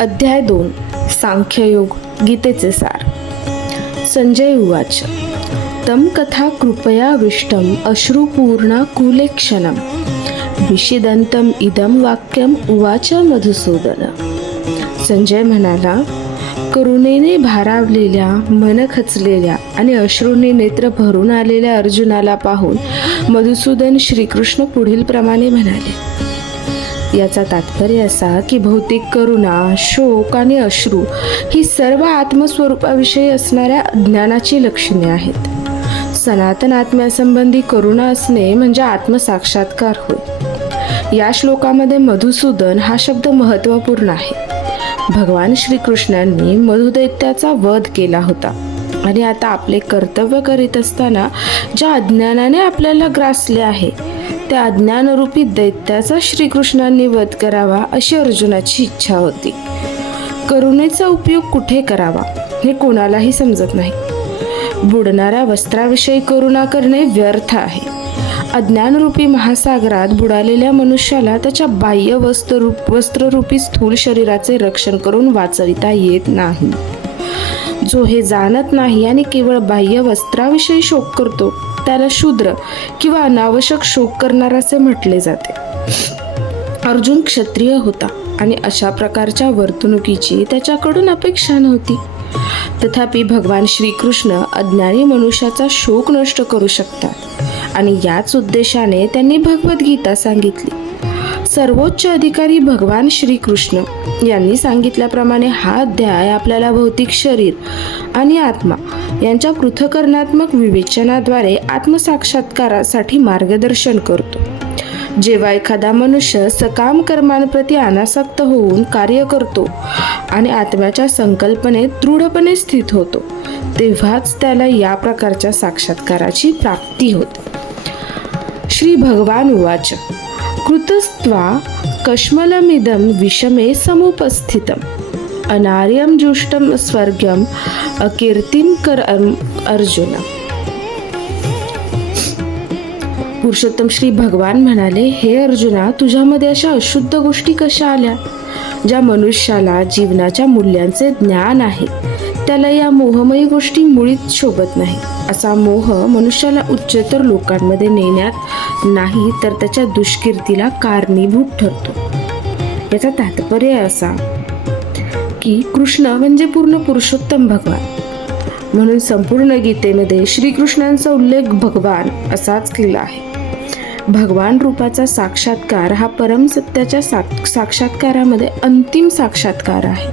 अध्याय 2 सांख्ययोग गीतेचे सार. संजय उवाच. तम कथा कृपयाविष्टम अश्रुपूर्णा कुलेक्षणम विषिदंतम इदम वाक्यम उवाच मधुसूदन. संजय म्हणाला, करुणेने भारावलेल्या, मन खचलेल्या आणि अश्रूंनी नेत्र भरून आलेल्या अर्जुनाला पाहून मधुसूदन श्रीकृष्ण पुढील प्रमाणे म्हणाले. याचा तात्पर्य असा की भौतिक करुणा, शोक आणि अश्रू ही सर्व आत्मस्वरूपाविषयी असणाऱ्या अज्ञानाची लक्षणे आहेत. सनातन आत्म्यासंबंधी करुणा असणे म्हणजे आत्मसाक्षात्कार होय. या श्लोकामध्ये मधुसूदन हा शब्द महत्त्वपूर्ण आहे. भगवान श्रीकृष्णांनी मधुदैत्याचा वध केला होता आणि आता आपले कर्तव्य करीत असताना ज्या अज्ञानाने आपल्याला ग्रासले आहे त्या अज्ञानरूपी दैत्याचा श्रीकृष्णांनी वध करावा अशी अर्जुनाची इच्छा होती. करुणेचा उपयोग कुठे करावा हे कोणालाही समजत नाही. बुडणाऱ्या वस्त्राविषयी करुणा करणे व्यर्थ आहे. अज्ञानरूपी महासागरात बुडालेल्या मनुष्याला त्याच्या बाह्य वस्त्ररूपी स्थूल शरीराचे रक्षण करून वाचविता येत नाही. जो हे जाणत नाही आणि केवळ बाह्य वस्त्राविषयी शोक करतो त्याला शूद्र किंवा अनावश्यक शोक करणारा असे म्हटले जाते. अर्जुन क्षत्रिय होता आणि अशा प्रकारच्या वर्तणुकीची त्याच्याकडून अपेक्षा नव्हती. तथापि भगवान श्रीकृष्ण अज्ञानी मनुष्याचा शोक नष्ट करू शकतात आणि याच उद्देशाने त्यांनी भगवद्गीता सांगितली. सर्वोच्च अधिकारी भगवान श्रीकृष्ण यांनी सांगितल्याप्रमाणे हा अध्याय आपल्याला भौतिक शरीर आणि आत्मा यांच्या पृथक्करणात्मक विवेचनाद्वारे आत्मसाक्षात्कारासाठी मार्गदर्शन करतो. जेव्हा एखादा मनुष्य सकाम कर्मांप्रती अनासक्त होऊन कार्य करतो आणि आत्म्याच्या संकल्पनेत दृढपणे स्थित होतो तेव्हाच त्याला या प्रकारच्या साक्षात्काराची प्राप्ती होते. श्री भगवान उवाच. कृतस्त्वा कश्मलमिदं विषमे समुपस्थितम् अनार्यं जुष्टं स्वर्गम् अकीर्तिं कर अर्जुन. पुरुषोत्तम श्री भगवान म्हणाले, हे अर्जुना, तुझ्यामध्ये अशा अशुद्ध गोष्टी कशा आल्या? ज्या मनुष्याला जीवनाच्या मूल्यांचे ज्ञान आहे त्याला या मोहमयी गोष्टी मुळीच शोभत नाही. असा मोह मनुष्याला उच्चतर लोकांमध्ये नेण्यात नाही तर त्याच्या दुष्कीर्तीला कारणीभूत ठरतो. याचा तात्पर्य असा की कृष्ण म्हणजे पूर्ण पुरुषोत्तम भगवान. म्हणून संपूर्ण गीतेमध्ये श्रीकृष्णांचा उल्लेख भगवान असाच केला आहे. भगवान रूपाचा साक्षात्कार हा परमसत्याच्या साक्षात्कारामध्ये अंतिम साक्षात्कार आहे.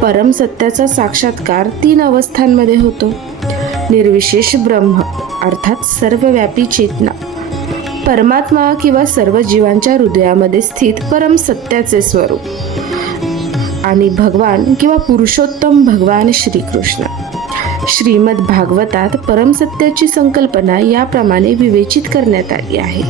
परमसत्याचा साक्षात्कार 3 अवस्थांमध्ये होतो. निर्विशेष ब्रह्म अर्थात सर्वव्यापी चेतना, परमात्मा किंवा सर्व जीवांच्या हृदयामध्ये स्थित परमसत्याचे स्वरूप आणि भगवान किंवा पुरुषोत्तम भगवान श्रीकृष्ण. श्रीमद भागवतात परमसत्याची संकल्पना याप्रमाणे विवेचित करण्यात आली आहे.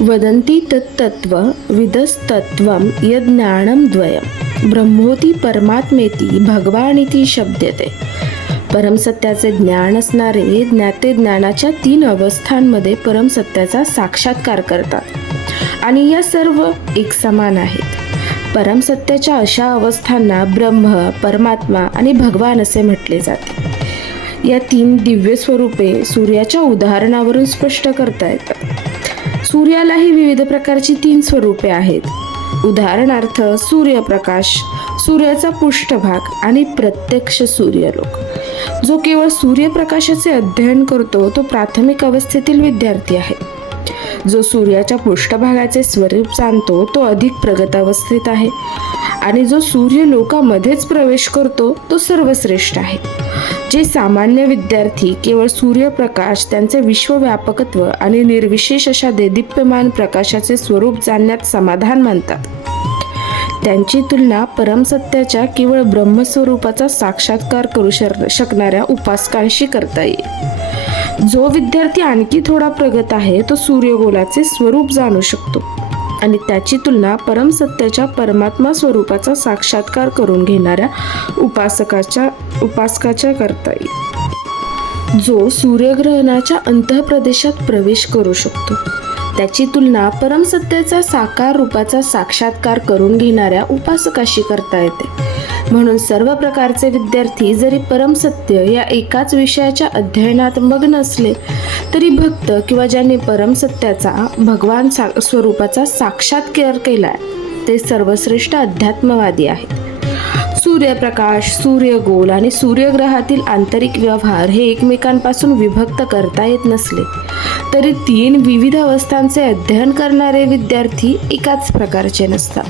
वदन्ति तत्तत्व विदस्तत्वं यज्ञानं द्वयं ब्रह्मोति परमात्मेति भगवानिति शब्दते. परमसत्याचे ज्ञान असणारे ज्ञाते ज्ञानाच्या 3 अवस्थांमध्ये परमसत्याचा साक्षात्कार करतात आणि या सर्व एक समान आहेत. परमसत्याच्या अशा अवस्थांना ब्रह्म, परमात्मा आणि भगवान असे म्हटले जाते. या 3 दिव्य स्वरूपे सूर्याच्या उदाहरणावरून स्पष्ट करता येतात. सूर्यालाही विविध प्रकारची 3 स्वरूपे आहेत. उदाहरणार्थ सूर्यप्रकाश, सूर्याचा पृष्ठभाग आणि प्रत्यक्ष सूर्यलोक. जो केवळ सूर्यप्रकाशाचे अध्ययन करतो तो प्राथमिक अवस्थेतील विद्यार्थी आहे. जो सूर्याच्या पृष्ठभागाचे स्वरूप जाणतो तो अधिक प्रगत अवस्थेत आहे आणि जो सूर्यलोकामध्येच प्रवेश करतो तो सर्वश्रेष्ठ आहे. जे सामान्य विद्यार्थी केवळ सूर्यप्रकाश, त्यांचे विश्वव्यापकत्व आणि निर्विशेष अशा देदीप्यमान प्रकाशाचे स्वरूप जाणण्यात समाधान मानतात त्यांची तुलना परमसत्याच्या केवळ ब्रह्मस्वरूपाचा साक्षात्कार करू शकणाऱ्या उपासकांशी करता येईल. जो विद्यार्थी आणखी थोडा प्रगत आहे तो सूर्यगोलाचे स्वरूप जाणू शकतो आणि त्याची तुलना परमसत्याच्या परमात्मा स्वरूपाचा साक्षात्कार करून घेणाऱ्या उपासकाच्या करता येईल. जो सूर्यग्रहणाच्या अंतःप्रदेशात प्रवेश करू शकतो त्याची तुलना परमसत्याचा साकार रूपाचा साक्षात्कार करून घेणाऱ्या उपासकाशी करता येते. म्हणून सर्व प्रकारचे विद्यार्थी जरी परमसत्य या एकाच विषयाच्या अध्ययनात मग्न असले तरी भक्त किंवा ज्यांनी परमसत्याचा भगवान स्वरूपाचा साक्षात्कार केलाय ते सर्वश्रेष्ठ अध्यात्मवादी आहेत. सूर्यप्रकाश, सूर्यगोल आणि सूर्यग्रहातील आंतरिक व्यवहार हे एकमेकांपासून विभक्त करता येत नसले तरी 3 विविध अवस्थांचे अध्ययन करणारे विद्यार्थी एकाच प्रकारचे नसतात.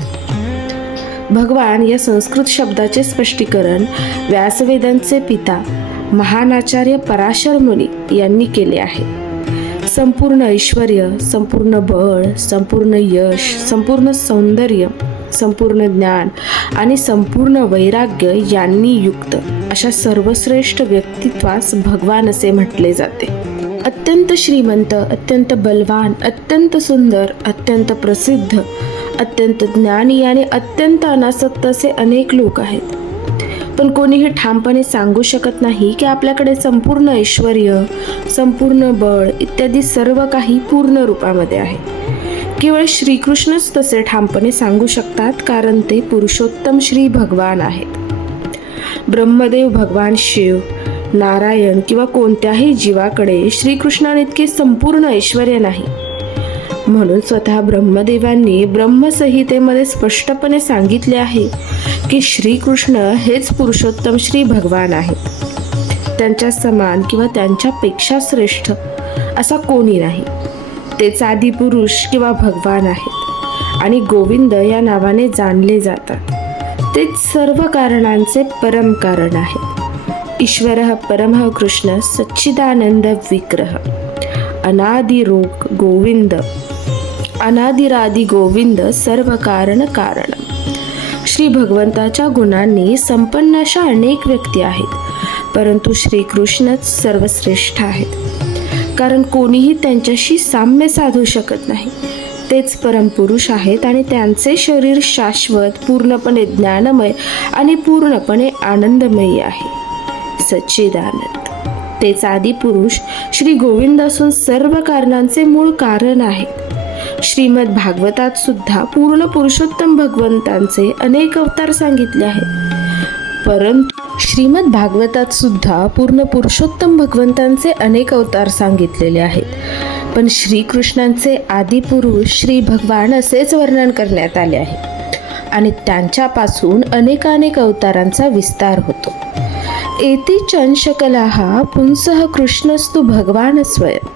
भगवान या संस्कृत शब्दाचे स्पष्टीकरण व्यासवेदांचे पिता महान आचार्य पराशर मुनी यांनी केले आहे. संपूर्ण ऐश्वर्य, संपूर्ण बळ, संपूर्ण यश, संपूर्ण सौंदर्य, संपूर्ण ज्ञान आणि संपूर्ण वैराग्य यांनी युक्त अशा सर्वश्रेष्ठ व्यक्तित्वास भगवान असे म्हटले जाते. अत्यंत श्रीमंत, अत्यंत बलवान, अत्यंत सुंदर, अत्यंत प्रसिद्ध, अत्यंत ज्ञानी आणि अत्यंत अनासक्त असे अनेक लोक आहेत. पण कोणीही ठामपणे सांगू शकत नाही की आपल्याकडे संपूर्ण ऐश्वर्य, संपूर्ण बळ इत्यादी सर्व काही पूर्ण रूपामध्ये आहे. केवळ श्रीकृष्णच तसे ठामपणे सांगू शकतात, कारण ते पुरुषोत्तम श्री भगवान आहेत. ब्रह्मदेव भगवान शिव, नारायण किंवा कोणत्याही जीवाकडे श्रीकृष्णांइतके संपूर्ण ऐश्वर्य नाही. म्हणून स्वतः ब्रह्मदेवांनी ब्रह्मसंहितेमध्ये स्पष्टपणे सांगितले आहे की श्रीकृष्ण हेच पुरुषोत्तम श्री भगवान आहेत. त्यांच्या समान किंवा त्यांच्यापेक्षा श्रेष्ठ असा कोणी नाही. तेच आदिपुरुष किंवा भगवान आहेत आणि गोविंद या नावाने जाणले जातात. तेच सर्व कारणांचे परम कारण आहेत. ईश्वरः परमः कृष्ण सच्चिदानंद विग्रह अनादिरोग गोविंद अनादिरादि गोविंद सर्व कारण कारण. श्री भगवंताच्या गुणांनी संपन्न अशा अनेक व्यक्ती आहेत, परंतु श्रीकृष्णच सर्वश्रेष्ठ आहेत, कारण कोणीही त्यांच्याशी साम्य साधू शकत नाही. तेच परमपुरुष आहेत आणि त्यांचे शरीर शाश्वत, पूर्णपणे ज्ञानमय आणि पूर्णपणे आनंदमयी आहे. सच्चिदानंद तेच आदिपुरुष श्री गोविंद असून सर्व कारणांचे मूळ कारण आहेत. श्रीमद भागवतात सुद्धा पूर्ण पुरुषोत्तम भगवंतांचे अनेक अवतार सांगितले आहेत. परंतु श्रीमद भागवतात सुद्धा पूर्ण पुरुषोत्तम भगवंतांचे अनेक अवतार सांगितलेले आहेत, पण श्रीकृष्णांचे आदिपुरुष श्री भगवान असेच वर्णन करण्यात आले आहे आणि त्यांच्यापासून अनेकानेक अवतारांचा विस्तार होतो. एति चंशकलाः पुंसः कृष्णस्तु भगवान स्वयं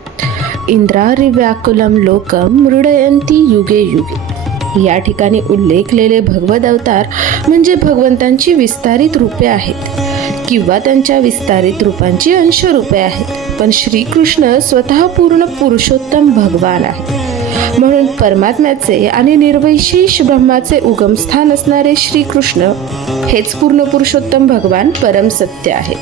इंद्रारिव्याकुलं लोकं मृडयन्ति युगे युगे. या ठिकाणी उल्लेखलेले भगवद अवतार म्हणजे भगवंतांची विस्तारित रूपे आहेत किंवा त्यांच्या विस्तारित रूपांची अंशरूपे आहेत. पण श्रीकृष्ण स्वतः पूर्ण पुरुषोत्तम भगवान आहेत. म्हणून परमात्म्याचे आणि निर्विशेष ब्रह्माचे उगमस्थान असणारे श्रीकृष्ण हेच पूर्ण पुरुषोत्तम भगवान परमसत्य आहे.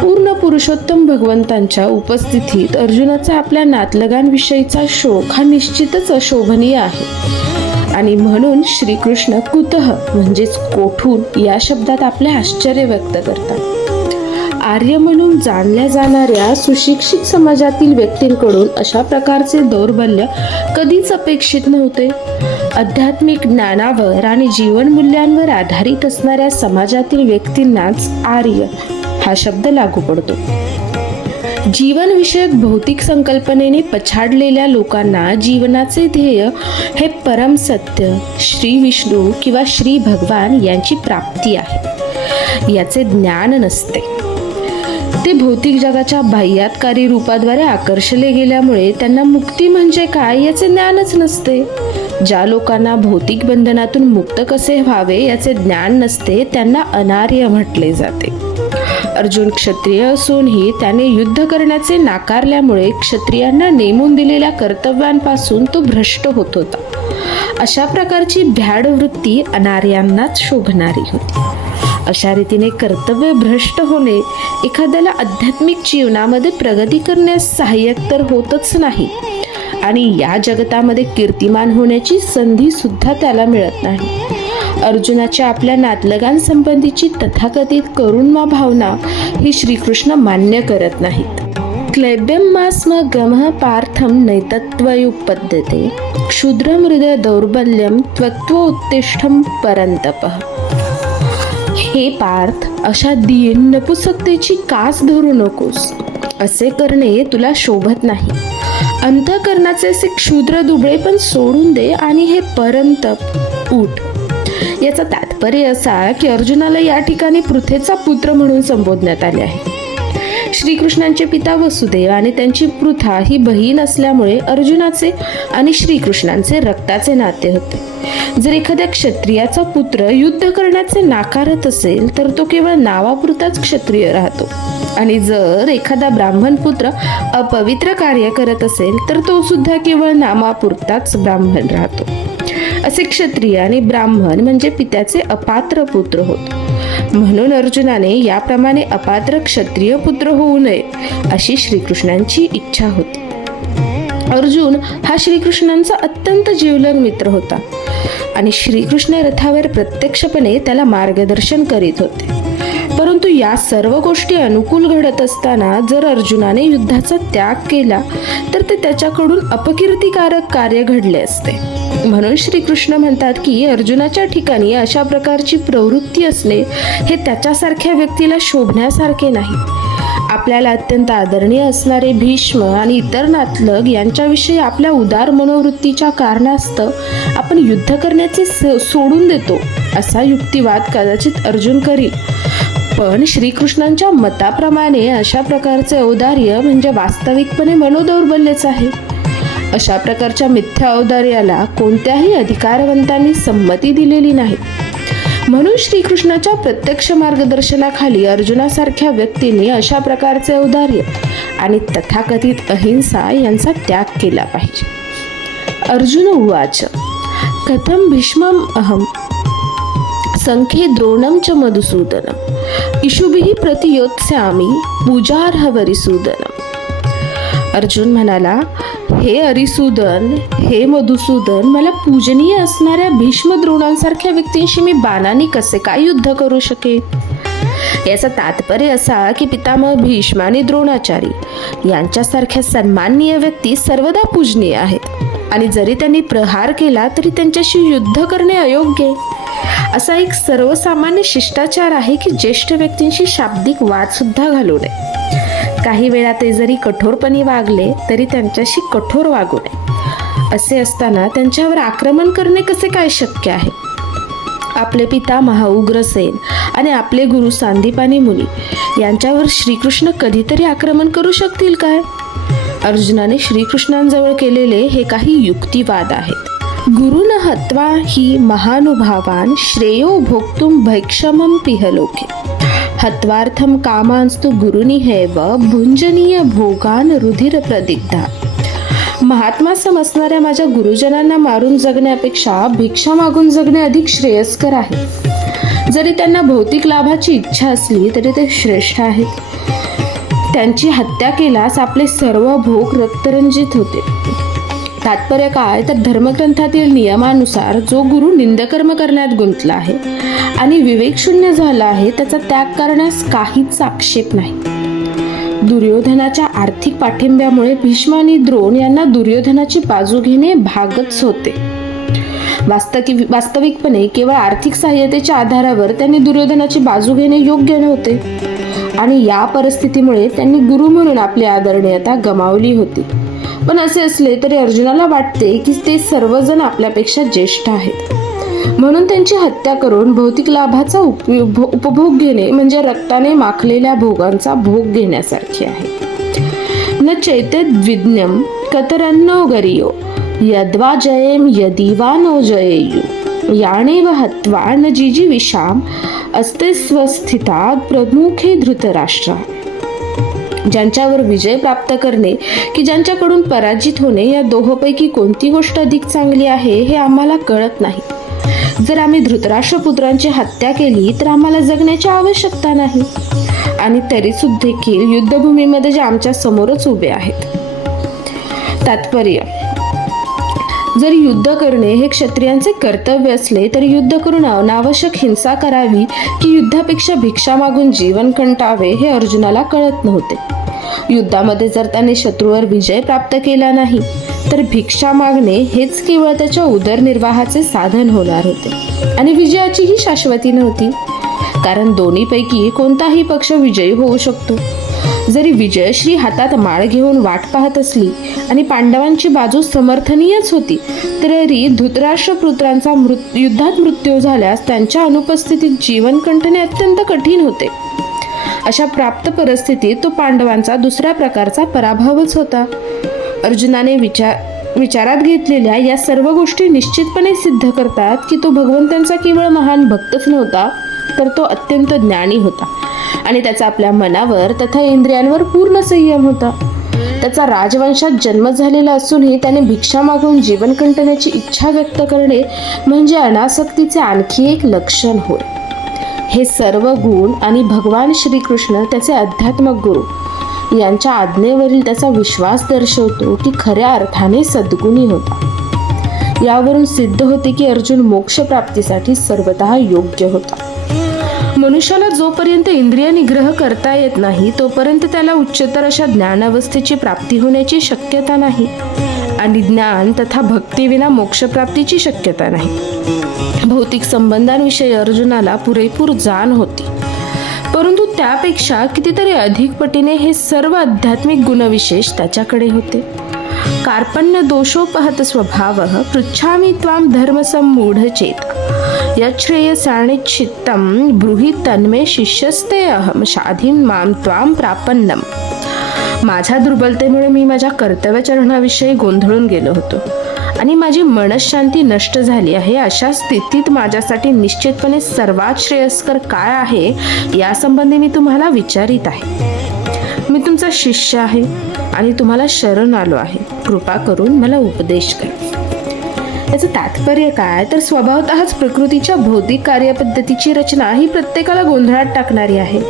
पूर्ण पुरुषोत्तम भगवंतांच्या उपस्थितीत अर्जुनाचा आपल्या नातलगांविषयीचा शोक हा निश्चितच अशोभनीय आहे आणि म्हणून श्रीकृष्ण कुतः म्हणजेच कोठून या शब्दात आपले आश्चर्य व्यक्त करतात. आर्य म्हणून जाणल्या जाणाऱ्या सुशिक्षित समाजातील व्यक्तींकडून अशा प्रकारचे दौर्बल्य कधीच अपेक्षित नव्हते. आध्यात्मिक ज्ञानावर आणि जीवनमूल्यांवर आधारित असणाऱ्या समाजातील व्यक्तींनाच आर्य हा शब्द लागू पडतो. जीवनविषयक भौतिक संकल्पनेने पछाडलेल्या लोकांना जीवनाचे ध्येय हे परम सत्य श्री विष्णू किंवा श्री भगवान यांची प्राप्ती आहे, याचे ज्ञान नसते. ते भौतिक जगाच्या बाह्यातकारी रूपाद्वारे आकर्षले गेल्यामुळे त्यांना मुक्ती म्हणजे काय याचे ज्ञानच नसते. ज्या लोकांना भौतिक बंधनातून मुक्त कसे व्हावे याचे ज्ञान नसते त्यांना अनार्य म्हटले जाते. अर्जुन क्षत्रिय असूनही त्याने युद्ध करण्याचे नाकारल्यामुळे क्षत्रियांना नेमून दिलेल्या कर्तव्यांपासून तो भ्रष्ट होत होता. अशा प्रकारची भ्याड वृत्ती अनार्यांनाच शोभणारी होती. अशा रीतीने कर्तव्य भ्रष्ट होणे एखाद्याला आध्यात्मिक जीवनामध्ये प्रगती करण्यास सहाय्यक तर होतच नाही आणि या जगतामध्ये कीर्तिमान होण्याची संधी सुद्धा त्याला मिळत नाही. अर्जुनाच्या आपल्या नातलगांसंबंधीची तथाकथित करुणा भावना ही श्रीकृष्ण मान्य करत नाहीत. क्लैब्यम मास्मगमः पार्थम नैतत्वयुपद्यते क्षुद्रम हृदय दौर्बल्यम त्वत्वोत्तिष्ठम परंतपः. हे पार्थ, अशा दीन नपुसकतेची कास धरू नकोस. असे करणे तुला शोभत नाही. अंतःकरणाचे असे क्षुद्र दुबळे पण सोडून दे आणि हे परंतप उठ. याचा तात्पर्य असा की अर्जुनाला या ठिकाणी पृथेचा पुत्र म्हणून संबोधण्यात आले आहे. श्रीकृष्णांचे पिता वसुदेव आणि त्यांची पृथा ही बहीण असल्यामुळे अर्जुनाचे आणि श्रीकृष्णांचे रक्ताचे नाते होते. जर एखाद्या क्षत्रियाचा पुत्र युद्ध करण्याचे नाकारत असेल तर तो केवळ नावापुरताच क्षत्रिय राहतो, आणि जर एखादा ब्राह्मण पुत्र अपवित्र कार्य करत असेल तर तो सुद्धा केवळ नामापुरताच ब्राह्मण राहतो. असे क्षत्रिय आणि ब्राह्मण म्हणजे पित्याचे अपात्र पुत्र होत. म्हणून अर्जुनाने याप्रमाणे अपात्र क्षत्रिय पुत्र होऊ नये अशी श्रीकृष्णांची इच्छा होती. अर्जुन हा श्रीकृष्णांचा अत्यंत जिवलग मित्र होता आणि श्रीकृष्ण रथावर प्रत्यक्षपणे त्याला मार्गदर्शन करीत होते. परंतु या सर्व गोष्टी अनुकूल घडत असताना जर अर्जुनाने युद्धाचा त्याग केला तर ते त्याच्याकडून अपकीर्तिकारक कार्य घडले असते. म्हणून श्रीकृष्ण म्हणतात की अर्जुनाच्या ठिकाणी अशा प्रकारची प्रवृत्ती असणे हे त्याच्यासारख्या व्यक्तीला शोभण्यासारखे नाही. आपल्याला अत्यंत आदरणीय असणारे भीष्म आणि इतर नातलग यांच्याविषयी आपल्या उदार मनोवृत्तीच्या कारणास्तव आपण युद्ध करण्याचे सोडून देतो असा युक्तिवाद कदाचित अर्जुन करील. पण श्रीकृष्णांच्या मताप्रमाणे अशा प्रकारचे औदार्य म्हणजे वास्तविकपणे मनोदौर्बल्यच आहे. अशा प्रकारच्या मिथ्या औदार्याला कोणत्याही अधिकारवंतांनी संमती दिलेली नाही. म्हणून श्रीकृष्णाच्या प्रत्यक्ष मार्गदर्शनाखाली अर्जुनासारख्या व्यक्तींनी अशा प्रकारचे औदार्य आणि तथाकथित अहिंसा यांचा त्याग केला पाहिजे. अर्जुन उवाच कथम भीष्मम अहम संख्ये द्रोणम च मधुसूदनम इषुभिः प्रतियोत्स्यामि पूजार्ह वरिसूदनम. अर्जुन म्हणाला, हे अरिसूदन, हे मधुसूदन, मला पूजनीय असणाऱ्या भीष्म द्रोणांसारख्या व्यक्तींशी मी बाणाने कसे काय युद्ध करू शकेन. याचा तात्पर्य असा की पितामह भीष्म आणि द्रोणाचारी यांच्यासारख्या सन्माननीय व्यक्ती सर्वदा पूजनीय आहेत आणि जरी त्यांनी प्रहार केला तरी त्यांच्याशी युद्ध करणे अयोग्य आहे. असा एक सर्वसामान्य शिष्टाचार आहे की ज्येष्ठ व्यक्तींशी शाब्दिक वाद सुद्धा घालू नये. काही वेळा ते जरी कठोरपणे वागले तरी त्यांच्याशी कठोर वागू नये. असे असताना त्यांच्यावर आक्रमण करणे कसे काय शक्य आहे. आपले पिता उग्रसेन आणि आपले गुरु सांदीपानी मुनी यांच्यावर श्रीकृष्ण कधीतरी आक्रमण करू शकतील काय. अर्जुनाने श्रीकृष्णांजवळ केलेले हे काही युक्तिवाद आहेत. गुरुन हत्वा ही महानुभावान श्रेयो भोक्तुम भैक्षमं पिहलोके हत्वार्थम कामांस्तु गुरुनिहेव भुंजनीय भोगान रुधिर प्रदिग्धा. महात्मा समजणाऱ्या माझ्या गुरुजनांना मारून जगण्यापेक्षा भिक्षा मागून जगणे अधिक श्रेयस्कर आहे. जरी त्यांना भौतिक लाभाची इच्छा असली तरी ते श्रेष्ठ आहेत. त्यांची हत्या केल्यास आपले सर्व भोग रक्तरंजित होते. तात्पर्य काय तर धर्मग्रंथातील नियमानुसार जो गुरु निंदकर्म करण्यात गुंतला आहे आणि विवेकशून्य झाला आहे त्याचा त्याग करण्यास काहीच आक्षेप नाही. दुर्योधनाच्या आर्थिक पाठिंब्यामुळे भीष्म आणि द्रोण यांना दुर्योधनाची बाजू घेणे भागच होते. वास्तविकपणे केवळ आर्थिक सहाय्यतेच्या आधारावर त्यांनी दुर्योधनाची बाजू घेणे योग्य नव्हते आणि या परिस्थितीमुळे त्यांनी गुरु म्हणून आपली आदरणीयता गमावली होती. पण असे असले तरी अर्जुनाला वाटते की ते सर्वजण आपल्यापेक्षा ज्येष्ठ आहेत, म्हणून त्यांची हत्या करून भौतिक लाभाचा उपभोग घेणे म्हणजे रक्ताने माखलेल्या भोगांचा भोग घेण्यासारखे आहे. न चैतद्विज्ञम कतरन्नो गरियो यद्वा जयेम यदिवा नो जयेयु याणेव हत्वा न जिजीविषाम अस्ते स्वस्थितात प्रमुखे धृतराष्ट्रा. ज्यांच्यावर विजय प्राप्त करणे की ज्यांच्याकडून पराजित होणे या दोहोपैकी कोणती गोष्ट अधिक चांगली आहे हे आम्हाला कळत नाही. जर आम्ही धृतराष्ट्रपुत्रांची हत्या केली तर आम्हाला जगण्याची आवश्यकता नाही आणि तरी सुद्धा देखील युद्धभूमीमध्ये जे आमच्या समोरच उभे आहेत. तात्पर्य, जर युद्ध करणे हे क्षत्रियांचे कर्तव्य असले तरी युद्ध करून अनावश्यक हिंसा करावी की युद्धापेक्षा भिक्षा मागून जीवन कंटावे हे अर्जुनाला कळत नव्हते. युद्धामध्ये जर त्याने शत्रूवर विजय प्राप्त केला नाही तर भिक्षा मागणे हेच केवळ त्याच्या उदरनिर्वाहाचे साधन होणार होते आणि विजयाचीही शाश्वती नव्हती, कारण दोन्हीपैकी कोणताही पक्ष विजयी होऊ शकतो. जरी विजयश्री हातात माळ घेऊन वाट पाहत असली आणि पांडवांची बाजू समर्थनीयच होती, तरी धृतराष्ट्र पुत्रांचा युद्धात मृत्यू झाल्यास त्यांच्या अनुपस्थितीत जीवन कंठणे अत्यंत कठीण होते. अशा प्राप्त परिस्थितीत तो पांडवांचा दुसऱ्या प्रकारचा पराभवच होता. अर्जुनाने विचारात घेतलेल्या या सर्व गोष्टी निश्चितपणे सिद्ध करतात की तो भगवंतांचा केवळ महान भक्तच नव्हता, तर तो अत्यंत ज्ञानी होता आणि त्याचा आपल्या मनावर तथा इंद्रियांवर पूर्ण संयम होता. त्याचा राजवंशात जन्म झालेला असूनही त्याने भिक्षा मागून जीवन कंठण्याची इच्छा व्यक्त करणे म्हणजे अनासक्तीचे आणखी एक लक्षण होय. हे सर्व गुण आणि भगवान श्रीकृष्ण त्याचे अध्यात्मक गुरु यांच्या आज्ञेवरील त्याचा विश्वास दर्शवतो की खऱ्या अर्थाने सद्गुणी होता. यावरून सिद्ध होते की अर्जुन मोक्ष प्राप्तीसाठी सर्वतः योग्य होता. मनुष्याला जोपर्यंत इंद्रिय निग्रह करता येत नाही तोपर्यंत त्याला उच्चतर अशा ज्ञानावस्थेची प्राप्ती होण्याची शक्यता नाही आणि ज्ञान तथा भक्तीविना मोक्षप्राप्तीची शक्यता नाही. भौतिक संबंधांविषयी अर्जुनाला पुरेपूर जाण होती, परंतु त्यापेक्षा कितीतरी अधिक पटीने हे सर्व आध्यात्मिक गुणविशेष त्याच्याकडे होते. कार्पण्य दोषोपहत स्वभावः पृच्छामि त्वां धर्मसम्मूढ चेत यच्छ्रेयसानिच्छित्तं ब्रूहि तन्मे शिष्यस्ते अहम शाधीन मां त्वां प्रापन्नम. माझ्या दुर्बलतेमुळे मी माझ्या कर्तव्यचरणाविषयी गोंधळून गेलो होतो आणि माझी मनःशांती नष्ट झाली आहे. अशा स्थितीत माझ्यासाठी निश्चितपणे सर्वात श्रेयस्कर काय आहे यासंबंधी मी तुम्हाला विचारित आहे. मी तुमचा शिष्य आहे आणि तुम्हाला शरण आलो आहे. कृपा करून मला उपदेश करा. याचं तात्पर्य काय, तर स्वभावतःच प्रकृतीच्या भौतिक कार्यपद्धतीची रचना ही प्रत्येकाला गोंधळात टाकणारी आहे.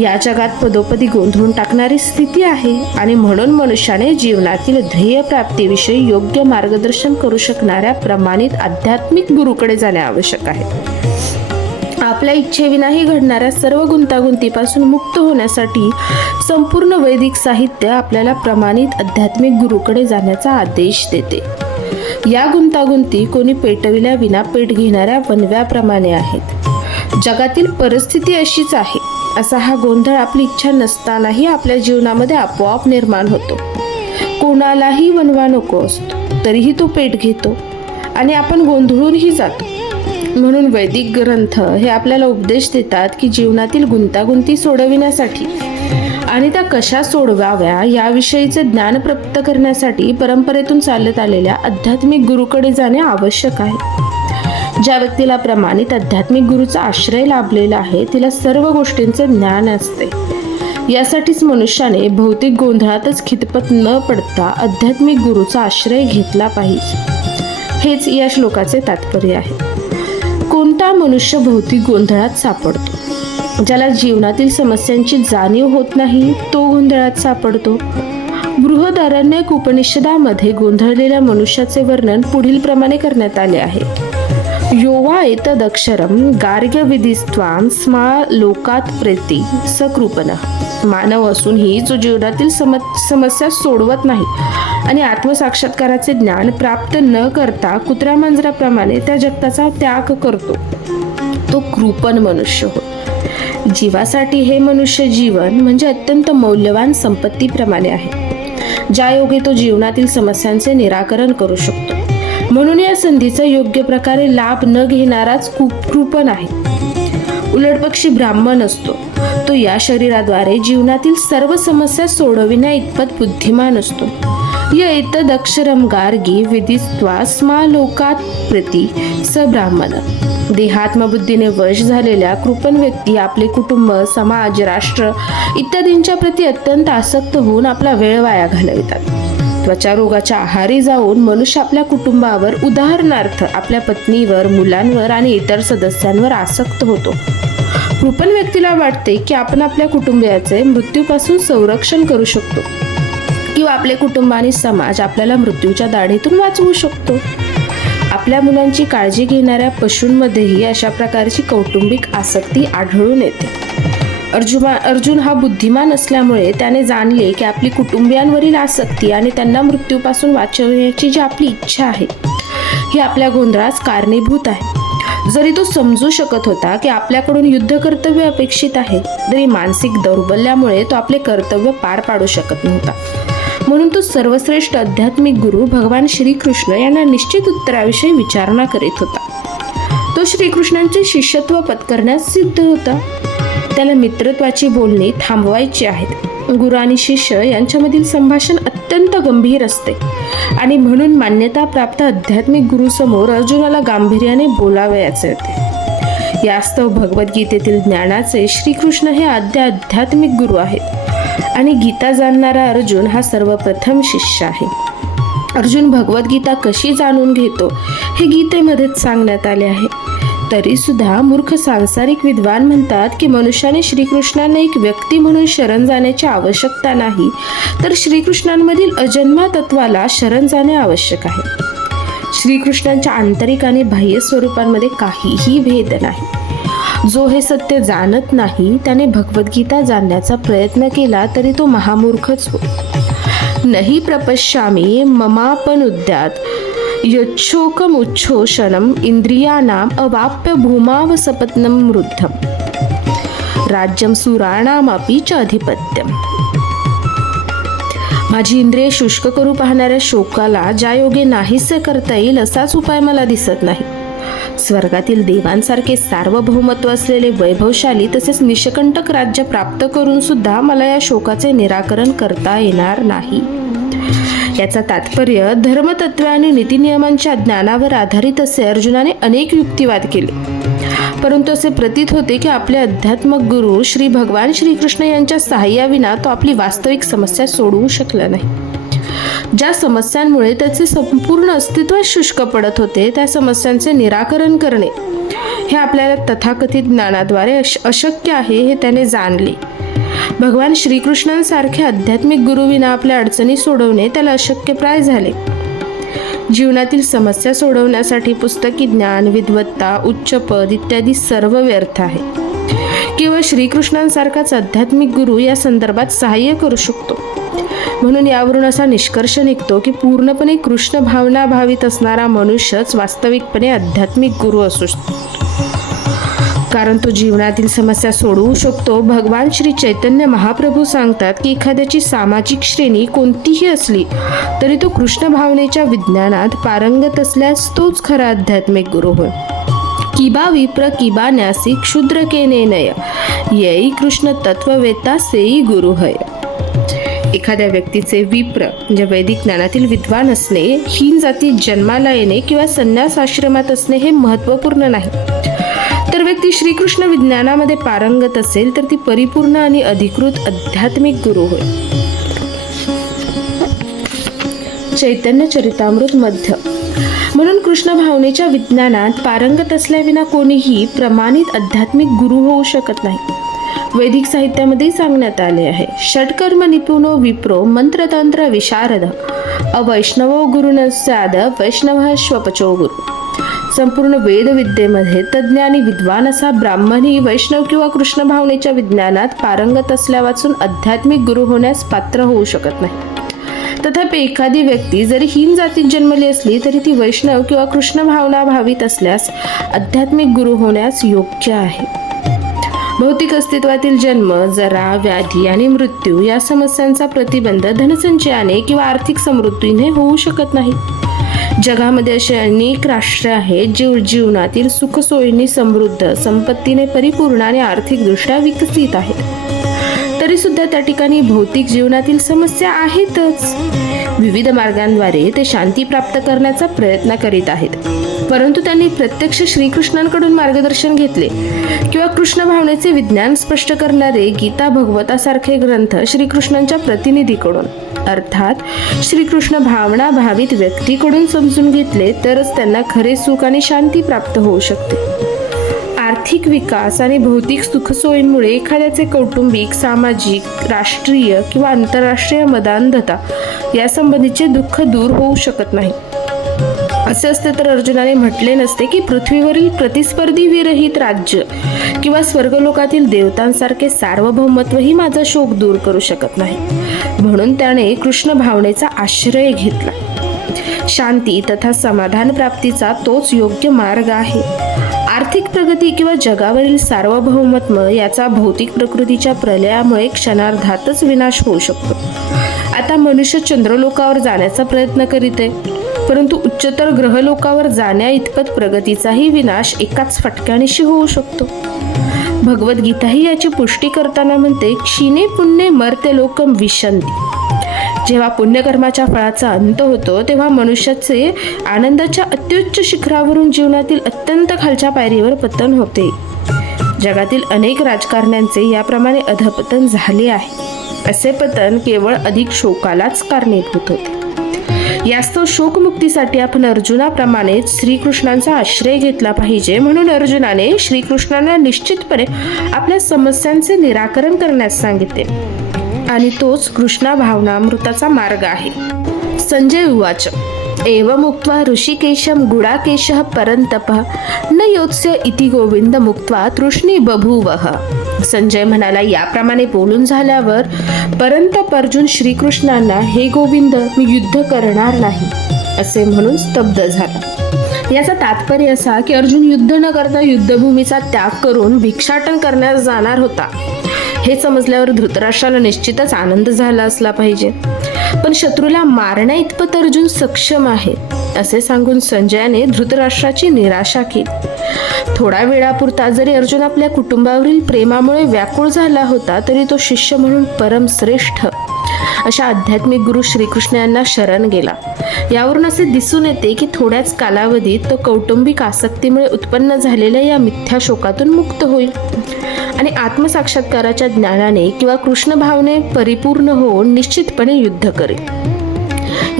या जगात पदोपदी गोंधळून टाकणारी स्थिती आहे आणि म्हणून मनुष्याने जीवनातील ध्येय प्राप्तीविषयी योग्य मार्गदर्शन करू शकणाऱ्या प्रमाणित आध्यात्मिक गुरुकडे जाणे आवश्यक आहे. आपल्या इच्छेविनाही घडणाऱ्या सर्व गुंतागुंतीपासून मुक्त होण्यासाठी संपूर्ण वैदिक साहित्य आपल्याला प्रमाणित आध्यात्मिक गुरुकडे जाण्याचा आदेश देते. या गुंतागुंती कोणी पेटविल्या विना पेट घेणाऱ्या वणव्याप्रमाणे आहेत. जगातील परिस्थिती अशीच आहे असा हा गोंधळ आपली इच्छा नसतानाही आपल्या जीवनामध्ये आपोआप निर्माण होतो. कोणालाही वणवा नको असतो तरीही तो पेट घेतो आणि आपण गोंधळूनही जातो. म्हणून वैदिक ग्रंथ हे आपल्याला उपदेश देतात की जीवनातील गुंतागुंती सोडविण्यासाठी आणि त्या कशा सोडवाव्या याविषयीचे ज्ञान प्राप्त करण्यासाठी परंपरेतून चालत आलेल्या आध्यात्मिक गुरुकडे जाणे आवश्यक आहे. ज्या व्यक्तीला प्रमाणित आध्यात्मिक गुरुचा आश्रय लाभलेला आहे तिला सर्व गोष्टींचे ज्ञान असते. यासाठीच मनुष्याने भौतिक गोंधळातच खितपत न पडता आध्यात्मिक गुरुचा आश्रय घेतला पाहिजे. हेच या श्लोकाचे तात्पर्य आहे. कोणता मनुष्य भौतिक गोंधळात सापडतो? ज्याला जीवनातील समस्यांची जाणीव होत नाही तो गोंधळात सापडतो. बृहदारण्यक उपनिषदामध्ये गोंधळलेल्या मनुष्याचे वर्णन पुढील प्रमाणे करण्यात आले आहे. योवा एतदक्षरम गार्ग्य विधिस्त्वां स्मा लोकात प्रेती सकृपनः. मानव असूनही जो जीवनातील समस्या सोडवत नाही आणि आत्मसाक्षात्काराचे ज्ञान प्राप्त न करता कुत्र्या मांजराप्रमाणे त्या जगताचा त्याग करतो तो कृपण मनुष्य होय. जीवासाठी हे मनुष्य जीवन म्हणजे अत्यंत मौल्यवान संपत्तीप्रमाणे आहे, ज्या योगे तो जीवनातील समस्यांचे निराकरण करू शकतो. म्हणून या संधीचा योग्य प्रकारे लाभ न घेणाराच कृपण आहे. उलटपक्षी ब्राह्मण असतो तो या शरीराद्वारे जीवनातील सर्व समस्या सोडविण्या इतपत बुद्धिमान असतो. य एतदक्षरम गार्गी विदित्वा स्मा लोकात प्रति स ब्राह्मण. देहात्मबुद्धीने वश झालेल्या कृपण व्यक्ती आपले कुटुंब, समाज, राष्ट्र इत्यादींच्या प्रती अत्यंत आसक्त होऊन आपला वेळ वाया घालवितात. त्वचा रोगाच्या आहारी जाऊन मनुष्य आपल्या कुटुंबावर, उदाहरणार्थ आपल्या पत्नीवर, मुलांवर आणि इतर सदस्यांवर आसक्त होतो. कृपण व्यक्तीला वाटते की आपण आपल्या कुटुंबियाचे मृत्यूपासून संरक्षण करू शकतो किंवा आपले कुटुंब आणि समाज आपल्याला मृत्यूच्या दाढेतून वाचवू शकतो. आपल्या मुलांची काळजी घेणाऱ्या पशूंमध्येही अशा प्रकारची कौटुंबिक आसक्ती आढळून येते. अर्जुन हा बुद्धिमान असल्यामुळे त्याने जाणले की आपली कुटुंबियांवरील आसक्ती आणि त्यांना मृत्यूपासून वाचवण्याची जी आपली इच्छा आहे ही आपल्या गोंधळास कारणीभूत आहे. जरी तो समजू शकत होता की आपल्याकडून युद्ध कर्तव्य अपेक्षित आहे, तरी मानसिक दौर्बल्यामुळे तो आपले कर्तव्य पार पाडू शकत नव्हता. म्हणून तो सर्वश्रेष्ठ आध्यात्मिक गुरु भगवान श्रीकृष्ण यांना निश्चित उत्तराविषयी विचारणा करीत होता. तो श्रीकृष्णांचे शिष्यत्व पत्करण्यास सिद्ध होता. त्याला मित्रत्वाची बोलणी थांबवायची आहेत. गुरु आणि शिष्य यांच्यामधील संभाषण अत्यंत गंभीर असते आणि म्हणून मान्यता प्राप्त आध्यात्मिक गुरुसमोर अर्जुनाला गांभीर्याने बोलावयाचे होते. यास्तव भगवद्गीतेतील ज्ञानाचे श्रीकृष्ण हे आध्यात्मिक गुरु आहेत आणि गीता जाणणारा अर्जुन हा सर्वप्रथम शिष्य आहे. अर्जुन भगवद्गीता कशी जाणून घेतो हे गीतेमध्येच सांगण्यात आले आहे. तरी सुद्धा मूर्ख सांसारिक विद्वान म्हणतात की मनुष्याने श्रीकृष्णांना एक व्यक्ती म्हणून शरण जाण्याची आवश्यकता नाही, तर श्रीकृष्णांमधील अजन्मा तत्वाला शरण जाणे आवश्यक आहे. श्रीकृष्णांच्या आंतरिक आणि बाह्य स्वरूपांमध्ये काहीही भेद नाही. जो हे सत्य जाणत नाही त्याने भगवद्गीता जाणण्याचा प्रयत्न केला तरी तो महामूर्खच हो. नहि प्रपश्यामि ममापनुद्यात यच्छोकमुच्छोषणम इंद्रियाणाम अवाप्य भूमावसपत्नम मृद्धम राज्यम सुराणामपि च अधिपत्यम. माझी इंद्रिये शुष्क करू पाहणाऱ्या शोकाला ज्या योगे नाहीसे करता येईल असाच उपाय मला दिसत नाही. स्वर्गातील देवांसारखे सार्वभौमत्व असलेले वैभवशाली तसेच निष्कंटक राज्य प्राप्त करून सुद्धा मला या शोकाचे निराकरण करता येणार नाही. याचा तात्पर्य धर्मतत्वे आणि नीतिनियमांच्या ज्ञानावर आधारित असे अर्जुनाने अनेक युक्तिवाद केले, परंतु असे प्रतीत होते की आपले अध्यात्मक गुरु श्री भगवान श्रीकृष्ण यांच्या सहाय्याविना तो आपली वास्तविक समस्या सोडवू शकला नाही. ज्या समस्यांमुळे त्याचे संपूर्ण अस्तित्व शुष्क पडत होते त्या समस्यांचे निराकरण करणे हे आपल्याला तथाकथित ज्ञानाद्वारे अशक्य आहे हे त्याने जाणले. भगवान श्रीकृष्णांसारखे आध्यात्मिक गुरुविना आपल्या अडचणी सोडवणे त्याला अशक्यप्राय झाले. जीवनातील समस्या सोडवण्यासाठी पुस्तकी ज्ञान, विद्वत्ता, उच्च पद इत्यादी सर्व व्यर्थ आहे. केवळ श्रीकृष्णांसारखाच आध्यात्मिक गुरु या संदर्भात सहाय्य करू शकतो. म्हणून यावरून असा निष्कर्ष निघतो की पूर्णपणे कृष्ण भावना भावित असणारा मनुष्यच वास्तविकपणे आध्यात्मिक गुरु असू शकतो, कारण तो जीवनातील समस्या सोडवू शकतो. भगवान श्री चैतन्य महाप्रभू सांगतात की एखाद्याची सामाजिक श्रेणी कोणतीही असली तरी तो कृष्ण भावनेच्या विज्ञानात पारंगत असल्यास तोच खरा आध्यात्मिक गुरु होय. किबा विप्र किबा न्यासी क्षुद्र के नेनय येई कृष्ण तत्ववेता सेई गुरु हय. एखाद्या व्यक्तीचे विप्र म्हणजे वैदिक ज्ञानातील विद्वान असणे, हीन जातीत जन्माला येणे किंवा संन्यास आश्रमात असणे हे महत्त्वपूर्ण नाही. तर व्यक्ती श्रीकृष्ण विज्ञानामध्ये पारंगत असेल तर ती परिपूर्ण आणि अधिकृत आध्यात्मिक गुरु होय. चैतन्य चरितामृत मध्य. म्हणून कृष्ण भावनेच्या विज्ञानात पारंगत असल्याविना कोणीही प्रमाणित आध्यात्मिक गुरु होऊ शकत नाही. वैदिक साहित्यामध्ये सांगण्यात आले आहे, षटकर्म निपुणो विप्रो मंत्रतंत्र विशारद अवैष्णवो गुरुनस्याद वैष्णव श्वपचो गुरु. संपूर्ण वेदविद्येमध्ये तज्ज्ञ आणि विद्वान असा ब्राह्मणही वैष्णव किंवा कृष्ण भावनेच्या विज्ञानात पारंगत असल्यावाचून आध्यात्मिक गुरु होण्यास पात्र होऊ शकत नाही. तथापि एखादी व्यक्ती जरी हीन जातीत जन्मली असली तरी ती वैष्णव किंवा कृष्ण भावना भावित असल्यास आध्यात्मिक गुरु होण्यास योग्य आहे. भौतिक अस्तित्वातील जन्म, जरा, व्याधी आणि मृत्यू या समस्यांचा प्रतिबंध धनसंचयाने किंवा आर्थिक समृद्धीने होऊ शकत नाही. जगामध्ये असे अनेक राष्ट्रे आहेत जे जीवनातील सुखसोयींनी समृद्ध, संपत्तीने परिपूर्ण आणि आर्थिकदृष्ट्या विकसित आहेत. तरी सुद्धा त्या ठिकाणी भौतिक जीवनातील समस्या आहेतच. विविध मार्गांद्वारे ते शांती प्राप्त करण्याचा प्रयत्न करीत आहेत, परंतु त्यांनी प्रत्यक्ष श्रीकृष्णांकडून मार्गदर्शन घेतले किंवा कृष्ण भावनेचे विज्ञान स्पष्ट करणारे गीता, भगवतासारखे ग्रंथ श्रीकृष्णांच्या प्रतिनिधीकडून अर्थात श्रीकृष्ण भावना भावित व्यक्तीकडून समजून घेतले तरच त्यांना खरे सुख आणि शांती प्राप्त होऊ शकते. आर्थिक विकास आणि भौतिक सुखसोयींमुळे एखाद्याचे कौटुंबिक, सामाजिक, राष्ट्रीय किंवा आंतरराष्ट्रीय मदांधता यासंबंधीचे दुःख दूर होऊ शकत नाही. असे असते तर अर्जुनाने म्हटले नसते की पृथ्वीवरील प्रतिस्पर्धी विरहित राज्य किंवा स्वर्गलोकातील देवतांसारखे सार्वभौमत्वही माझा शोक दूर करू शकत नाही. म्हणून त्याने कृष्ण भावनेचा आश्रय घेतला. शांती तथा समाधान प्राप्तीचा तोच योग्य मार्ग आहे. आर्थिक प्रगती किंवा जगावरील सार्वभौमत्व याचा भौतिक प्रकृतीच्या प्रलयामुळे क्षणार्धातच विनाश होऊ शकतो. आता मनुष्य चंद्रलोकावर जाण्याचा प्रयत्न करीत आहे, परंतु उच्चतर ग्रहलोकावर जाण्या इतपत प्रगतीचाही विनाश एकाच फटक्यानिशी होऊ शकतो. भगवद्गीताही याची पुष्टी करताना म्हणते, क्षीणे पुण्ये मर्त्य लोकम विशन्ति. जेव्हा पुण्यकर्माच्या फळाचा अंत होतो तेव्हा मनुष्याचे आनंदाच्या अत्युच्च शिखरावरून जीवनातील अत्यंत खालच्या पायरीवर पतन होते. जगातील अनेक राजकारण्यांचे याप्रमाणे अधपतन झाले आहे. असे पतन केवळ अधिक शोकालाच कारणीभूत होते. यास्तव शोकमुक्तीसाठी आपण अर्जुनाप्रमाणेच श्रीकृष्णांचा आश्रय घेतला पाहिजे. म्हणून अर्जुनाने श्रीकृष्णांना निश्चितपणे आपल्या समस्यांचे निराकरण करण्यास सांगितले आणि तोच कृष्णा भावनामृताचा मार्ग आहे. संजय उवाच एवं मुक्त्वा ऋषिकेशं गुडाकेशः परन्तपः न योत्स्य इति गोविंद मुक्त्वा तृष्णी बभूवः. संजय म्हणाला, याप्रमाणे बोलून झाल्यावर परंतप अर्जुन श्रीकृष्णांना, हे गोविंद, मी युद्ध करणार नाही असे म्हणून स्तब्ध झाला. याचा तात्पर्य असा की अर्जुन युद्ध न करता युद्धभूमीचा त्याग करून भिक्षाटन करण्यास जाणार होता. हे समजल्यावर धृतराष्ट्राला निश्चितच आनंद झाला असला पाहिजे, पण शत्रूला मारण्या इतपत अर्जुन सक्षम आहे असे सांगून संजयाने धृतराष्ट्राची निराशा केली. थोडा वेळापुरता जरी अर्जुन आपल्या कुटुंबावरील प्रेमामुळे व्याकुळ झाला होता, तरी तो शिष्य म्हणून परमश्रेष्ठ अशा आध्यात्मिक गुरु श्रीकृष्ण यांना शरण गेला. यावरून असे दिसून येते की थोड्याच कालावधीत तो कौटुंबिक आसक्तीमुळे उत्पन्न झालेल्या या मिथ्या शोकातून मुक्त होईल आणि आत्मसाक्षात्काराच्या ज्ञानाने किंवा कृष्ण भावने परिपूर्ण होऊन निश्चितपणे युद्ध करेल.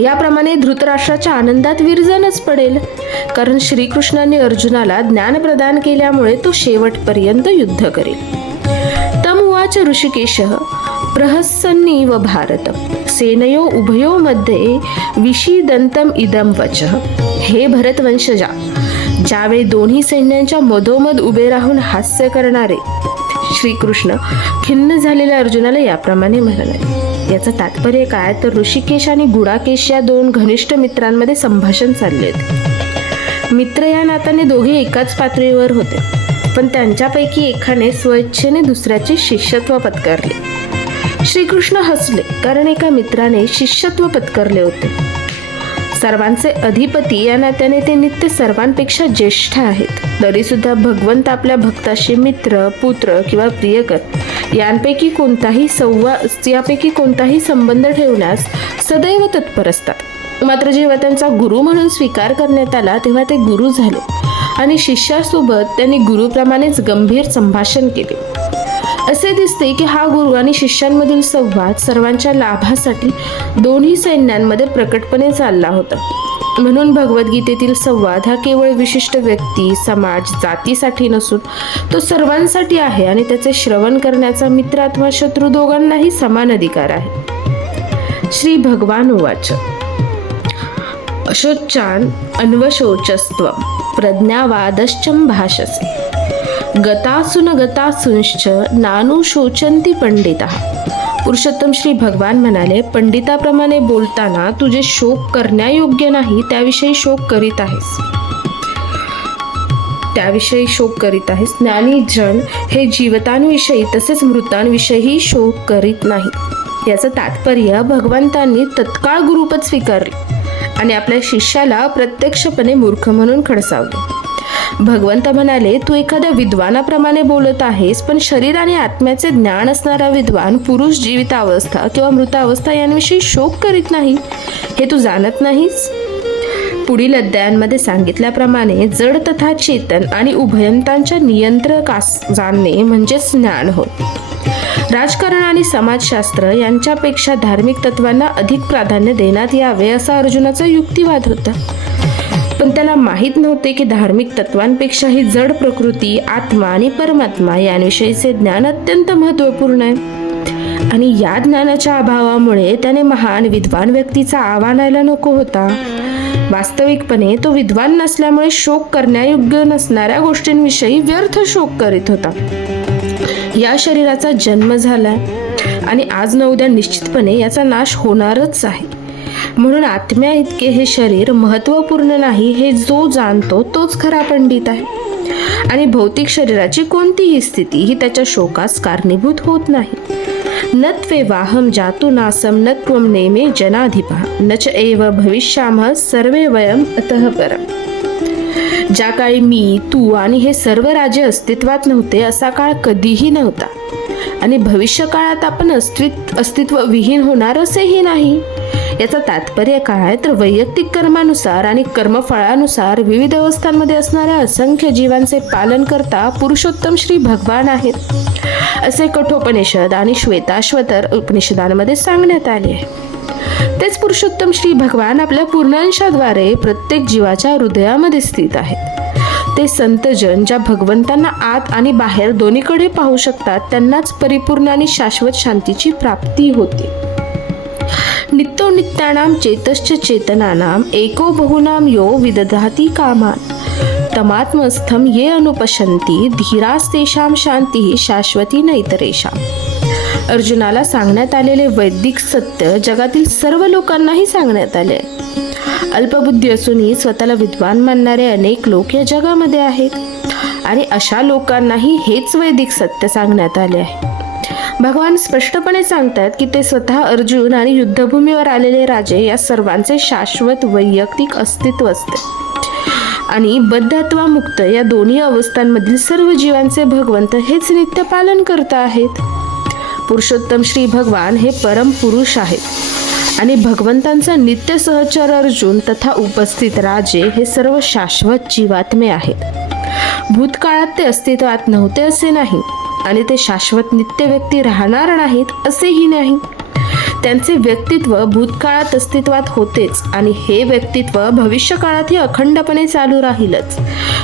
याप्रमाणे धृतराष्ट्राच्या आनंदात विरजनच पडेल, कारण श्रीकृष्णांनी अर्जुनाला ज्ञान प्रदान केल्यामुळे तो शेवटपर्यंत युद्ध करेल. तमुवाच ऋषिकेशः प्रहसन्नीव भारत सेनयो उभयो मध्ये विषीदंतम इदम वचः. हे भरतवंशजा, ज्यावेळी दोन्ही सैन्यांच्या मधोमध उभे राहून हास्य करणारे श्रीकृष्ण खिन्न झालेल्या अर्जुनाला याप्रमाणे म्हणाले. याचं तात्पर्य काय तर ऋषिकेश आणि गुडाकेश या दोन घनिष्ठ मित्रांमध्ये संभाषण चालले होते. मित्र या नात्याने दोघे एकाच पातळीवर होते, पण त्यांच्यापैकी एकाने स्वइच्छेने दुसऱ्याचे शिष्यत्व पत्करले. श्रीकृष्ण हसले, कारण एका मित्राने शिष्यत्व पत्करले होते. सर्वांचे अधिपती या नात्याने ते नित्य सर्वांपेक्षा ज्येष्ठ आहेत. तरी सुद्धा भगवंत आपल्या भक्ताशी मित्र, पुत्र किंवा प्रियकर यापैकी कोणताही संबंध ठेवण्यास सदैव तत्पर असतात. मात्र जेव्हा त्यांचा गुरु म्हणून स्वीकार करण्यात आला तेव्हा ते गुरु झाले आणि शिष्यासोबत त्यांनी गुरुप्रमाणेच गंभीर संभाषण केले. असे दिसते की हा गुरु आणि शिष्यांमधील संवाद सर्वांच्या लाभासाठी दोन्ही सैन्यांमध्ये प्रकटपणे चालला होता. म्हणून भगवद्गीतेतील संवाद हा केवळ विशिष्ट व्यक्ती, समाज, जातीसाठी नसून तो सर्वांसाठी आहे आणि त्याचे श्रवण करण्याचा मित्र अथवा शत्रू दोघांनाही समान अधिकार आहे. श्री भगवान उवाच अशोचान अन्वशोचस्त्वं प्रज्ञावादश्चं भाषसे गतासुन गतासुंश्च नानु शोचंती पंडितः. पुरुषोत्तम श्री भगवान म्हणाले, पंडिताप्रमाणे बोलताना तुझे शोक करण्यायोग्य नाही त्याविषयी शोक करीत आहेस. ज्ञानी जन हे जीवितांविषयी तसेच मृतांविषयी शोक करीत नाही. याचं तात्पर्य भगवंतांनी तत्काळ गुरुपद स्वीकारले आणि आपल्या शिष्याला प्रत्यक्षपणे मूर्ख म्हणून खडसावले. भगवंत म्हणाले, तू एखाद्या विद्वानाप्रमाणे बोलत आहेस, पण शरीर आणि आत्म्याचे ज्ञान असणारा विद्वान पुरुष जीवितावस्था किंवा मृतावस्था यांविषयी शोक करीत नाही, हे तू जाणत नाहीस. पुढील अध्यायांमध्ये सांगितल्याप्रमाणे जड तथा चेतन आणि उभयंतांच्या नियंत्रकास जाणणे म्हणजेच ज्ञान होय. राजकारण आणि समाजशास्त्र यांच्यापेक्षा धार्मिक तत्वांना अधिक प्राधान्य देण्यात यावे असा अर्जुनाचा युक्तिवाद होता. पण त्याला माहीत नव्हते की धार्मिक तत्वांपेक्षाही जड प्रकृती, आत्मा आणि परमात्मा यांविषयीचे ज्ञान अत्यंत महत्त्वपूर्ण आहे आणि या ज्ञानाच्या अभावामुळे त्याने महान विद्वान व्यक्तीचा आवानायला नको होता. वास्तविकपणे तो विद्वान नसल्यामुळे शोक करण्यायोग्य नसणाऱ्या गोष्टींविषयी व्यर्थ शोक करीत होता. या शरीराचा जन्म झालाय आणि आज न उद्या निश्चितपणे याचा नाश होणारच आहे. म्हणून आत्म्या इतके हे शरीर महत्त्वपूर्ण नाही हे जो जाणतो तोच खरा पंडित आहे. आणि भौतिक शरीराची कोणतीही स्थिती ही त्याच्या शोकास कारणीभूत होत नाही. न त्वेवाहम जातु नासम न त्वम नेमे जनाधिपा न च एव भविष्यामः सर्वे वयम अतः परम. ज्या काळी मी, तू आणि हे सर्व राजे अस्तित्वात नव्हते असा काळ कधीही नव्हता आणि भविष्य काळात आपण अस्तित्व विहीन होणार असेही नाही. याचा तात्पर्य काय तर वैयक्तिक कर्मानुसार आणि कर्मफळानुसार विविध अवस्थांमध्ये असणाऱ्या असंख्य जीवांचे पालन करता पुरुषोत्तम श्री भगवान आहेत असे कठोपनिषद आणि श्वेताश्वतर उपनिषदांमध्ये सांगण्यात आले आहे. तेच पुरुषोत्तम श्री भगवान आपल्या पूर्णांशाद्वारे प्रत्येक जीवाच्या हृदयामध्ये स्थित आहेत. ते संतजन ज्या भगवंतांना आत आणि बाहेर दोन्हीकडे पाहू शकतात त्यांनाच परिपूर्ण आणि शाश्वत शांतीची प्राप्ती होते. नित्यो नित्यानां चेतश्च चेतनानां एको बहुनां यो विदधाति कामान् तमात्मस्थं ये अनुपशन्ति धीरास्तेषां शांती शाश्वती नैतरेषां. अर्जुनाला सांगण्यात आलेले वैदिक सत्य जगातील सर्व लोकांनाही सांगण्यात आले. अल्पबुद्धी असूनही स्वतःला विद्वान मानणारे अनेक लोक या जगामध्ये आहेत आणि अशा लोकांनाही हेच वैदिक सत्य सांगण्यात आले आहे. भगवान स्पष्टपणे सांगतात की ते स्वतः अर्जुन आणि युद्धभूमीवर आलेले राजे या सर्वांचे शाश्वत वैयक्तिक अस्तित्व असते आणि बद्ध अथवा मुक्त या दोन्ही अवस्थांमधील सर्व जीवांचे भगवंत हेच नित्य पालन करत आहेत. पुरुषोत्तम श्री भगवान हे परम पुरुष आहेत आणि भगवंतांचा नित्य सहचर अर्जुन तथा उपस्थित राजे हे सर्व शाश्वत जीवात्मे आहेत. भूतकाळात ते अस्तित्वात नव्हते असे नाही आणि ते शाश्वत नित्य व्यक्ती राहणार नाहीत असेही नाही. त्यांचे व्यक्तित्व भूतकाळात अस्तित्वात होतेच आणि हे व्यक्तित्व भविष्यकाळातही अखंडपणे चालू राहीलच.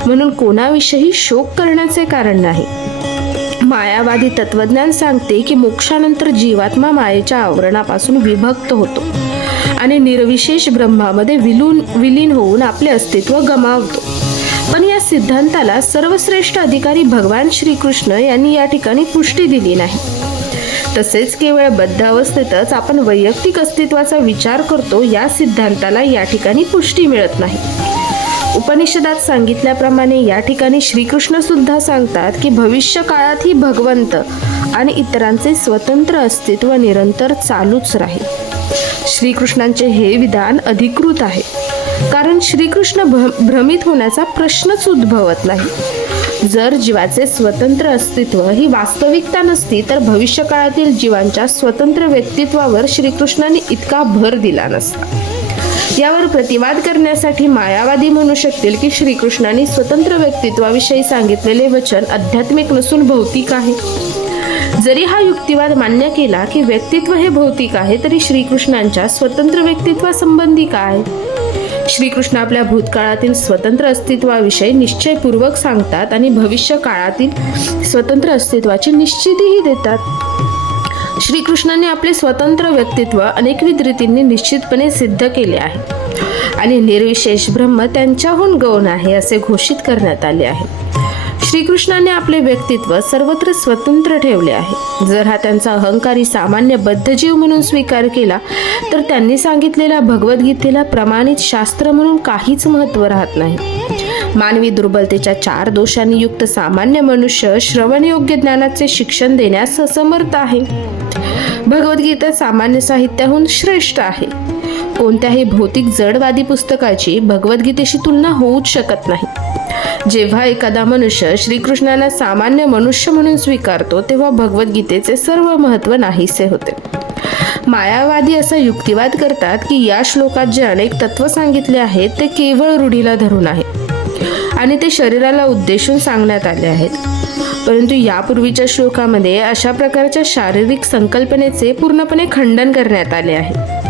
म्हणून कोणाविषयी शोक करण्याचे कारण नाही. मायावादी तत्वज्ञान सांगते की मोक्षानंतर जीवात्मा मायेच्या आवरणापासून विभक्त होतो आणि निर्विशेष ब्रह्मामध्ये विलीन होऊन आपले अस्तित्व गमावतो. पण या सिद्धांताला सर्वश्रेष्ठ अधिकारी भगवान श्रीकृष्ण यांनी या ठिकाणी पुष्टी दिली नाही. तसेच केवळ बद्ध अवस्थेतच आपण वैयक्तिक अस्तित्वाचा विचार करतो या सिद्धांताला या ठिकाणी पुष्टी मिळत नाही. उपनिषदात सांगितल्याप्रमाणे या ठिकाणी श्रीकृष्ण सुद्धा सांगतात की भविष्य काळातही भगवंत आणि इतरांचे स्वतंत्र अस्तित्व निरंतर चालूच राहील. श्रीकृष्णांचे हे विधान अधिकृत आहे कारण श्रीकृष्ण भ्रमित होण्याचा प्रश्नच उद्भवत नाही. जर जीवाचे स्वतंत्र अस्तित्व ही वास्तविकता नसती तर भविष्य काळातील जीवांच्या स्वतंत्र व्यक्तित्वावर श्रीकृष्णांनी इतका भर दिला नसता. यावर प्रतिवाद करण्यासाठी मायावादी म्हणू शकतील की श्रीकृष्णांनी स्वतंत्र व्यक्तित्वाविषयी सांगितलेले वचन आध्यात्मिक नसून भौतिक आहे. जरी हा युक्तिवाद मान्य केला की व्यक्तित्व हे भौतिक आहे तरी श्रीकृष्णांच्या स्वतंत्र व्यक्तित्वासंबंधी काय? श्रीकृष्ण आपल्या भूतकाळातील स्वतंत्र अस्तित्वाविषयी निश्चयपूर्वक सांगतात आणि भविष्य काळातील स्वतंत्र अस्तित्वाची निश्चितीही देतात. श्रीकृष्णांनी आपले स्वतंत्र व्यक्तित्व अनेकविध रीतींनी निश्चितपणे सिद्ध केले आहे आणि निर्विशेष ब्रह्म त्यांच्याहून गौण आहे असे घोषित करण्यात आले आहे. श्रीकृष्णाने आपले व्यक्तित्व सर्वत्र स्वतंत्र ठेवले आहे. जर हा त्यांचा अहंकारी सामान्य बद्ध जीव म्हणून स्वीकार केला तर त्यांनी सांगितलेल्या भगवद्गीतेला प्रमाणित शास्त्र म्हणून काहीच महत्त्व राहत नाही. मानवी दुर्बलतेच्या 4 दोषांनी युक्त सामान्य मनुष्य श्रवणयोग्य ज्ञानाचे शिक्षण देण्यास असमर्थ आहे. भगवद्गीता सामान्य साहित्याहून श्रेष्ठ आहे. कोणत्याही भौतिक जडवादी पुस्तकाची भगवद्गीतेशी तुलना होऊच शकत नाही. जेव्हा एखादा मनुष्य श्रीकृष्णांना सामान्य मनुष्य म्हणून स्वीकारतो तेव्हा भगवद्गीतेचे सर्व महत्त्व नाहीसे होते. मायावादी असा युक्तिवाद करतात की या श्लोकात जे अनेक तत्व सांगितले आहेत ते केवळ रूढीला धरून आहे आणि ते शरीराला उद्देशून सांगण्यात आले आहेत. परंतु यापूर्वीच्या श्लोकामध्ये अशा प्रकारच्या शारीरिक संकल्पनेचे पूर्णपणे खंडन करण्यात आले आहे.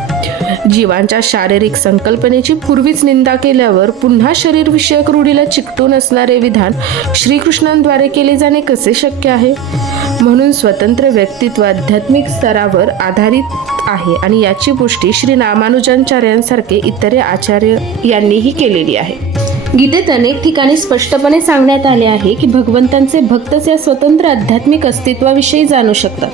जीवांच्या शारीरिक संकल्पनेची पूर्वीच निंदा केल्यावर पुन्हा शरीरविषयक रूढीला चिकटून असणारे विधान श्रीकृष्णांद्वारे केले जाणे कसे शक्य आहे? म्हणून स्वतंत्र व्यक्तित्व आध्यात्मिक स्तरावर आधारित आहे आणि याची पुष्टी श्री रामानुजाचार्यांसारखे इतर आचार्य यांनीही केलेली आहे. गीतेत अनेक ठिकाणी स्पष्टपणे सांगण्यात आले आहे की भगवंतांचे भक्तच या स्वतंत्र आध्यात्मिक अस्तित्वाविषयी जाणू शकतात.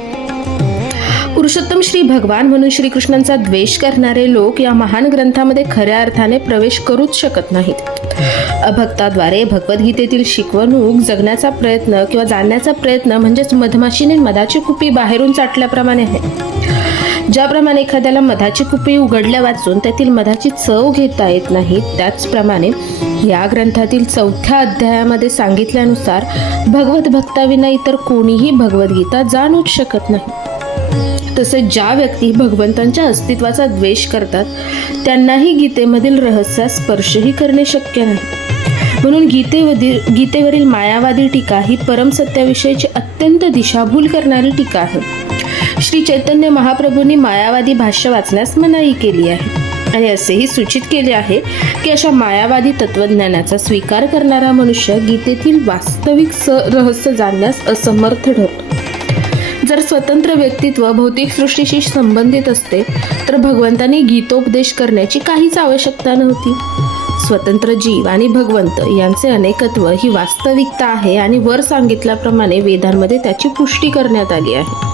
पुरुषोत्तम श्री भगवान म्हणून श्रीकृष्णांचा द्वेष करणारे लोक या महान ग्रंथामध्ये खऱ्या अर्थाने प्रवेश करूच शकत नाहीत. अभक्ताद्वारे भगवद्गीतेतील शिकवणूक जगण्याचा प्रयत्न किंवा जाणण्याचा प्रयत्न म्हणजेच मधमाशीने मधाची कुपी बाहेरून चाटल्याप्रमाणे आहे. ज्याप्रमाणे एखाद्याला मधाची कुपी उघडल्या वाचून त्यातील मधाची चव घेता येत नाही, त्याचप्रमाणे या ग्रंथातील 4थ्या अध्यायामध्ये सांगितल्यानुसार भगवत भक्ताविना इतर कोणीही भगवद्गीता जाणूच शकत नाही. तसेच ज्या व्यक्ती भगवंतांच्या अस्तित्वाचा द्वेष करतात त्यांनाही गीतेमधील रहस्यास स्पर्शही करणे शक्य नाही. म्हणून गीतेवरील मायावादी टीका ही परमसत्याविषयीची अत्यंत दिशाभूल करणारी टीका आहे. श्री चैतन्य महाप्रभूंनी मायावादी भाष्य वाचण्यास मनाई केली आहे आणि असेही सूचित केले आहे की अशा मायावादी तत्वज्ञानाचा स्वीकार करणारा मनुष्य गीतेतील वास्तविक रहस्य जाणण्यास असमर्थ ठरतो. जर स्वतंत्र व्यक्तित्व भौतिक सृष्टीशी संबंधित असते तर भगवंतांनी गीतोपदेश करण्याची काहीच आवश्यकता नव्हती. स्वतंत्र जीव आणि भगवंत यांचे अनेकत्व ही वास्तविकता आहे आणि वर सांगितल्याप्रमाणे वेदांमध्ये त्याची पुष्टी करण्यात आली आहे.